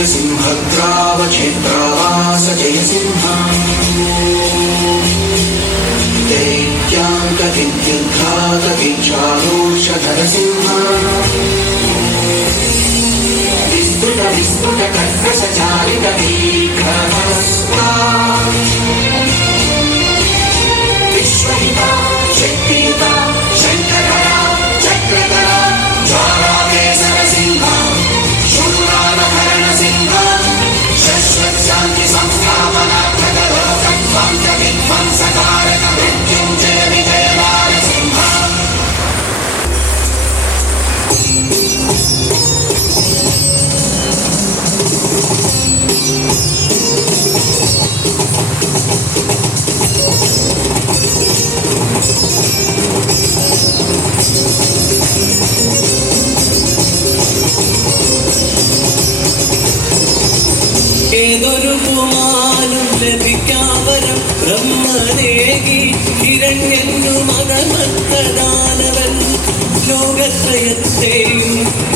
सिंहद्रावक्षेत्रावास जय सिंह दैत्याङ्कविद्युद्घातविचारोषधरसिंह विस्तृत ഹിരണ്യന്നു മതമത്തദാനവൻ ലോകത്രയത്തെയും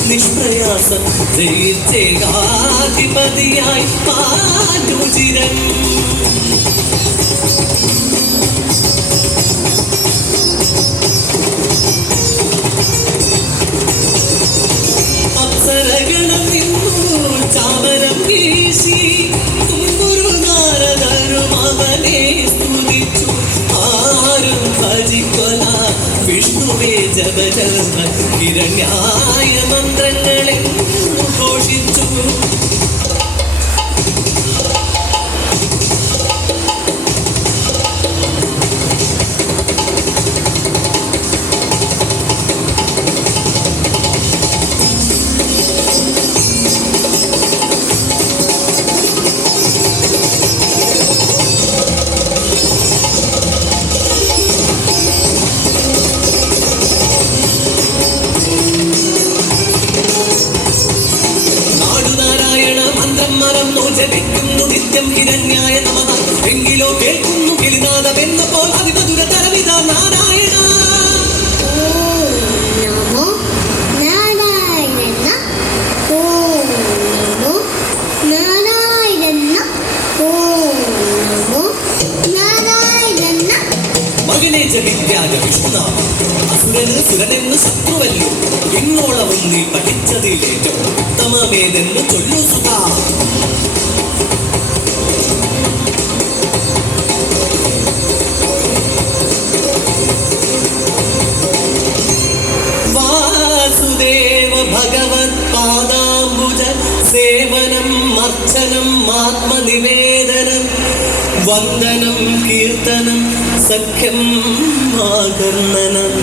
നിഷ്പ്രയാസം ജയിച്ചേകാധിപതിയായി പാടുചിരൻ അപ്സരഗണം നിന്നു ചാമരം വീശി ഹിരണ്യായ അസുരന് സുരനെന്ന് ശത്രുവല്ലോ. എന്നോളവും നീ പഠിച്ചതിലേറ്റവും ഉത്തമമേതെന്ന് ചൊല്ലു സുധാ. ആത്മനിവേദനം വന്ദനം കീർത്തനം സഖ്യം ആകർണനം.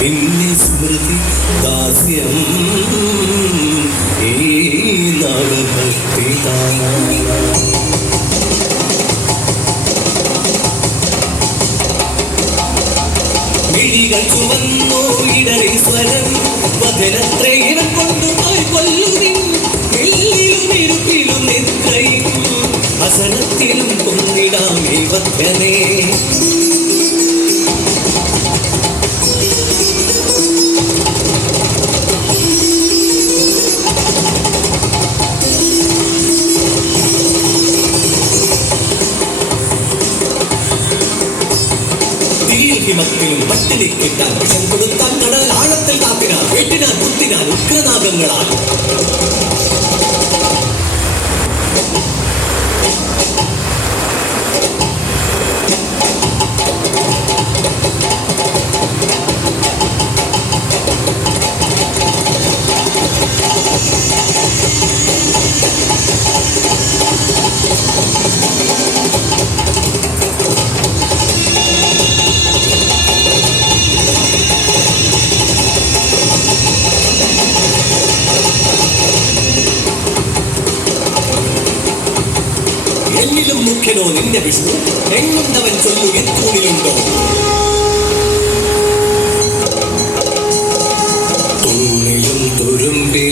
പിന്നെ സ്മൃതി ദാസ്യം ഈ ചുവന്നു ഇടറി സ്വരം കൊണ്ടുപോയി കൊല്ലുവിൻ. അസനത്തിലും കൊന്നിടാം ദൈവത്തിനെ തീയിൽ ഹിമത്തിലും പട്ടിണി കിട്ടാൻ വിഷം കൊടുത്താൻ കടൽ ആഴത്തിൽ കാത്തിനാൻ വെട്ടിനാൻ കുത്തിനാൻ ഉഗ്രനാഗങ്ങളാൽ മുഖ്യനോ നിന്റെ വിഷ്ണു എണ്ണുന്നവൻ ചൊല്ലു എത്തൂണിലുണ്ടോ തൂണിലും തുരുമ്പിലും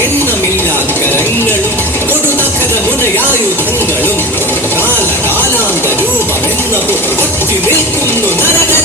എണ്ണമില്ലാക്കരങ്ങളും കൊടുനഖര മുനയായുധങ്ങളും കാലകാലാന്ത രൂപമെന്നതും പറ്റി നിൽക്കുന്നു നരകരീ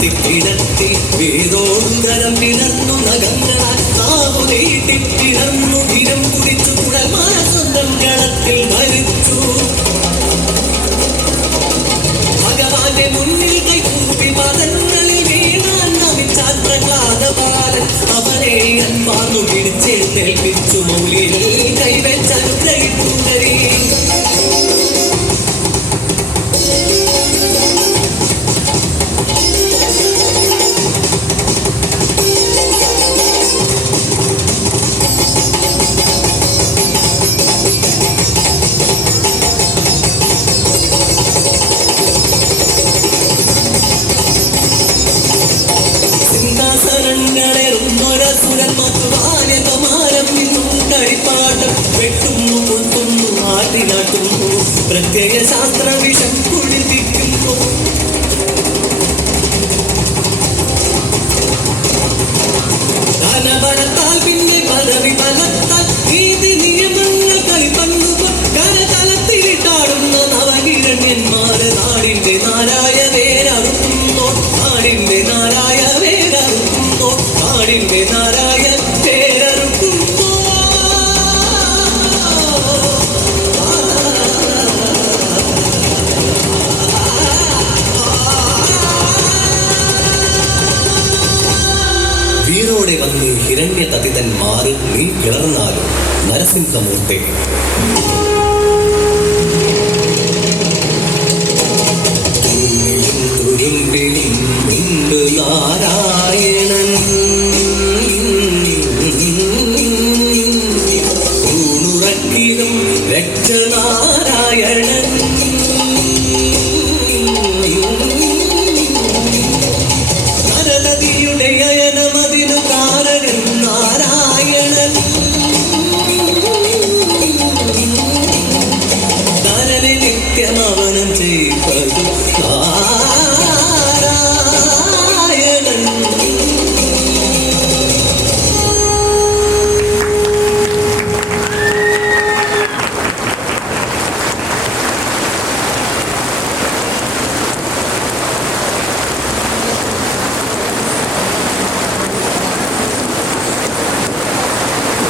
മലർത്തി കിടത്തി വേദോന്തരം പിളർന്നു നഖങ്ങളാൽ നാവു നീട്ടി പിളർന്നു ധിരം കുടിച്ചു കുടൽമാന സ്വന്തം ഗളത്തിൽ ഭരിച്ചു. ഭഗവാന്റെ മുന്നിൽ കൈകൂപ്പി പദങ്ങളിൽ വീണാൻ നമിച്ചാൽ പ്രഹ്ലാദപാലൻ അവനെ അൻപാർന്നു പിടിച്ചേൽപ്പിച്ചു മൗലിയിൽ 越变。असेल समोर ते